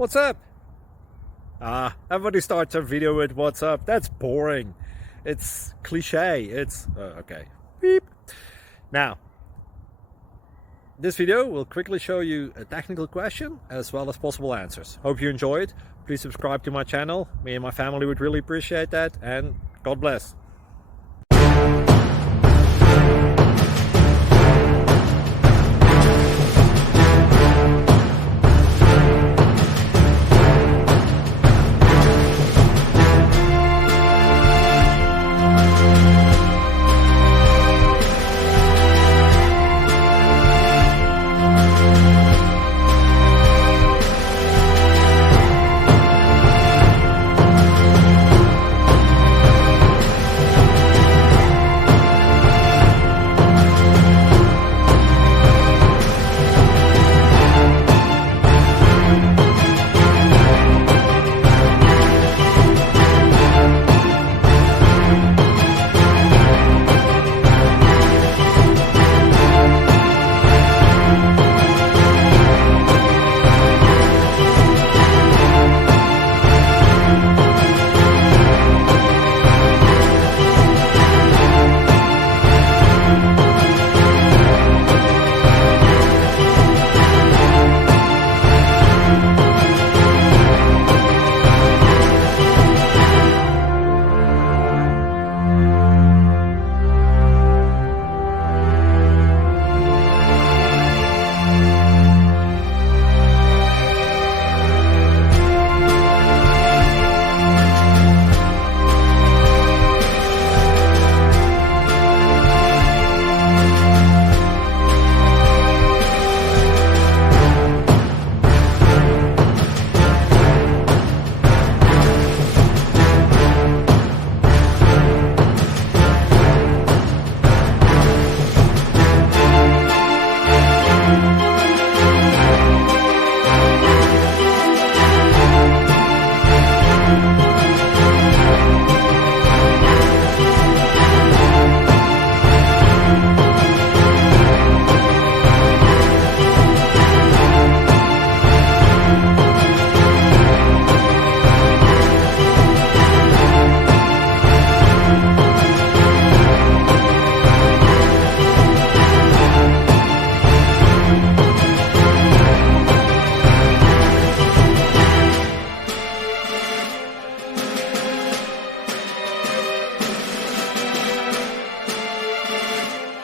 What's up? Everybody starts a video with what's up. That's boring. It's cliche. It's okay. Beep. Now, this video will quickly show you a technical question as well as possible answers. Hope you enjoy it. Please subscribe to my channel. Me and my family would really appreciate that, and God bless.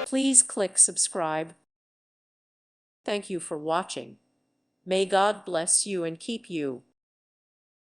Please click subscribe. Thank you for watching. May God bless you and keep you.